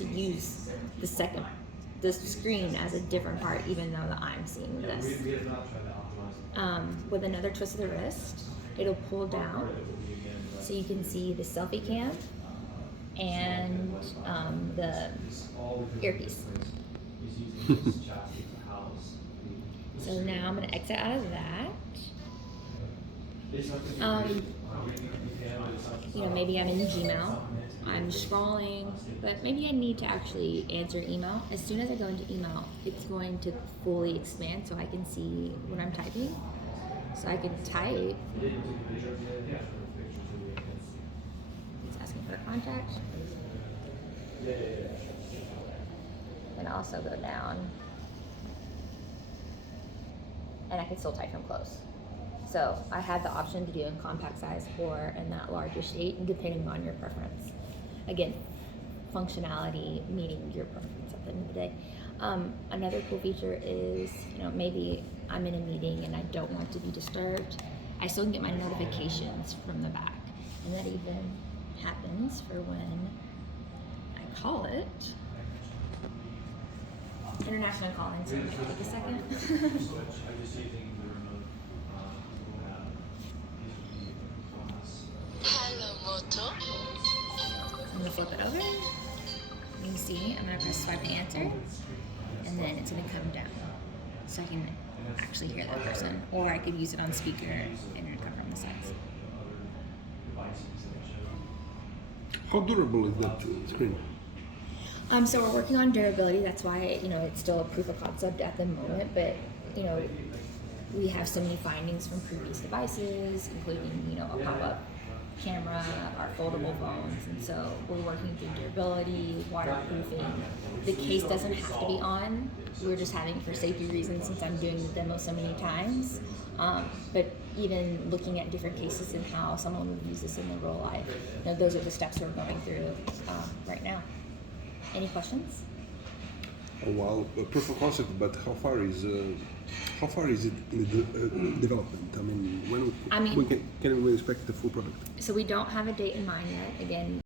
to use the screen as a different part, even though that I'm seeing this. With another twist of the wrist, it'll pull down so you can see the selfie cam and the earpiece. So now I'm going to exit out of that. Maybe I'm in Gmail, I'm scrolling, but maybe I need to actually answer email. As soon as I go into email, it's going to fully expand so I can see what I'm typing. So I can type. It's asking for a contact. And also go down. And I can still type from close. So I had the option to do in compact size or in that larger state, depending on your preference. Again, functionality meeting your preference at the end of the day. Another cool feature is, maybe I'm in a meeting and I don't want to be disturbed. I still can get my notifications from the back. And that even happens for when I call it. International calling, so it might take a second. Hello, Moto. I'm gonna flip it over. You can see, I'm gonna press swipe to answer, and then it's gonna come down. So I can actually hear that person. Or I could use it on speaker and it'll come from the sides. How durable is that screen? So we're working on durability. That's why it's still a proof of concept at the moment. But we have so many findings from previous devices, including a pop-up camera, our foldable phones, and so we're working through durability, waterproofing. The case doesn't have to be on. We're just having it for safety reasons since I'm doing the demo so many times. But even looking at different cases and how someone would use this in their real life, those are the steps we're going through right now. Any questions? Oh, wow, a proof of concept, but how far is it in the development? When can we expect the full product? So we don't have a date in mind yet. Again,